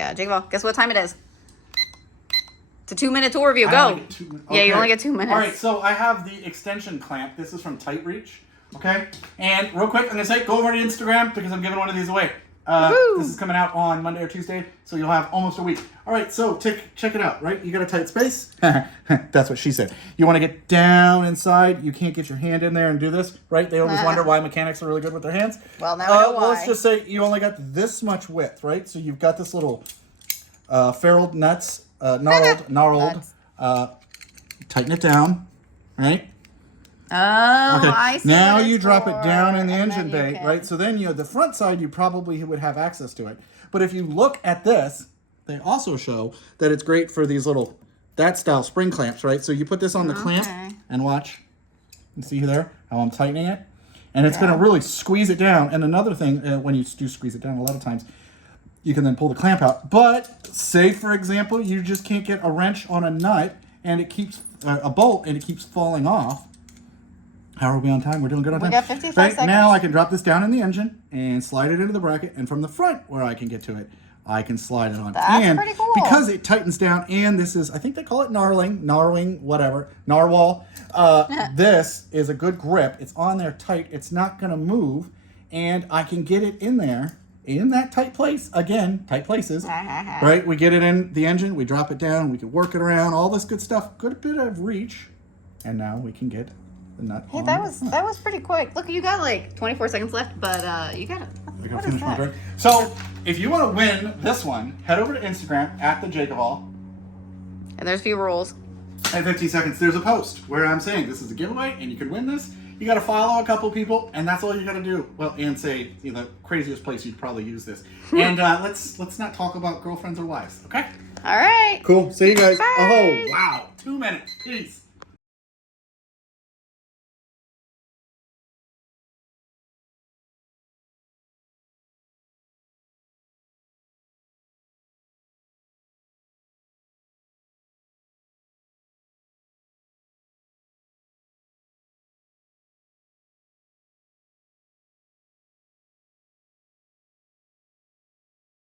Okay, JakeOfALL, guess what time it is? It's a 2-minute tool review. Go. Yeah, you only get 2 minutes. All right, so I have the extension clamp. This is from Tight Reach. Okay, and real quick, I'm gonna say go over to Instagram because I'm giving one of these away. This is coming out on Monday or Tuesday, so you'll have almost a week. All right, so check it out, right? You got a tight space. That's what she said. You want to get down inside. You can't get your hand in there and do this, right? They always wonder why mechanics are really good with their hands. Well, now I know why. Let's just say you only got this much width, right? So you've got this little ferruled nuts, gnarled. Tighten it down, right? Oh, okay. I see. Now you drop it down in the engine bay, right? So then the front side, you probably would have access to it. But if you look at this, they also show that it's great for these little, that style spring clamps, right? So you put this on the clamp and watch. You see there how I'm tightening it? And it's going to really squeeze it down. And another thing, when you do squeeze it down, a lot of times, you can then pull the clamp out. But say, for example, you just can't get a wrench on a nut and it keeps, a bolt, and it keeps falling off. How are we on time? We're doing good on time. We got 55 seconds. Now I can drop this down in the engine and slide it into the bracket, and from the front where I can get to it, I can slide it on. That's pretty cool. Because it tightens down, and this is, I think they call it narrowing, whatever, narwhal. This is a good grip. It's on there tight. It's not going to move, and I can get it in there in that tight place. Again, tight places, right? We get it in the engine, we drop it down, we can work it around, all this good stuff. Good bit of reach, and now we can get the nut. Hey, that was pretty quick. Look, you got like 24 seconds left, but you got it. I gotta finish my drink. So, if you want to win this one, head over to Instagram at the JakeOfALL. And there's a few rules. In 15 seconds, there's a post where I'm saying this is a giveaway and you can win this. You got to follow a couple people, and that's all you got to do. Well, and say the craziest place you'd probably use this. And let's not talk about girlfriends or wives, okay? All right. Cool. See you guys. Bye. Oh, wow. 2 minutes. Peace.